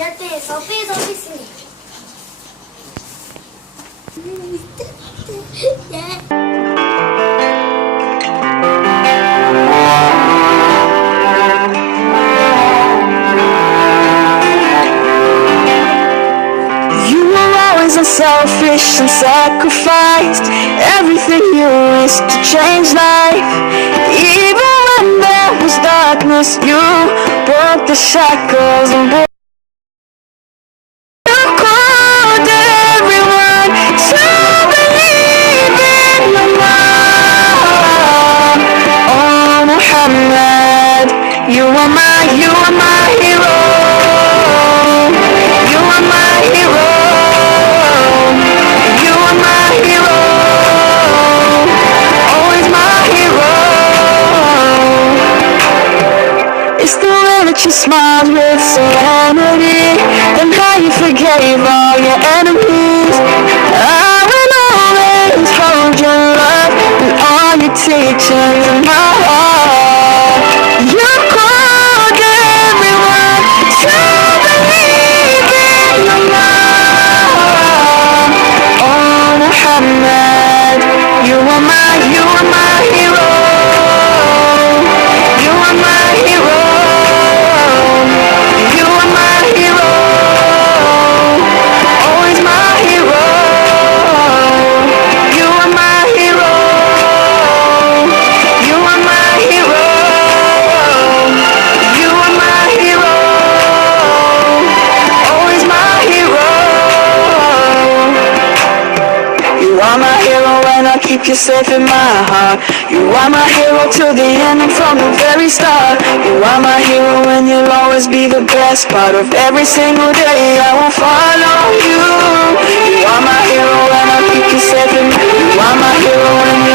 Jadi Sophie sini. You were always unselfish and sacrificed everything you risked to change life. Even when there was darkness, you broke the shackles and broke. You called everyone to believe in your love. Oh Muhammad, you are my hero. You are my hero. You are my hero. Always my hero. It's the way that you smiled with serenity, and how you forgave all your enemies. I will always hold your love and all your teachings in my heart. You called everyone to believe in your love. Oh Muhammad, you are my hero. You are my hero. You are my hero. Always my hero. You are my hero. You are my hero. You are my hero. Always my hero. You are my hero and I'll keep you safe in my heart. You are my hero till the end and from the very start. You are my hero and you'll always be the best part of every single day. I will follow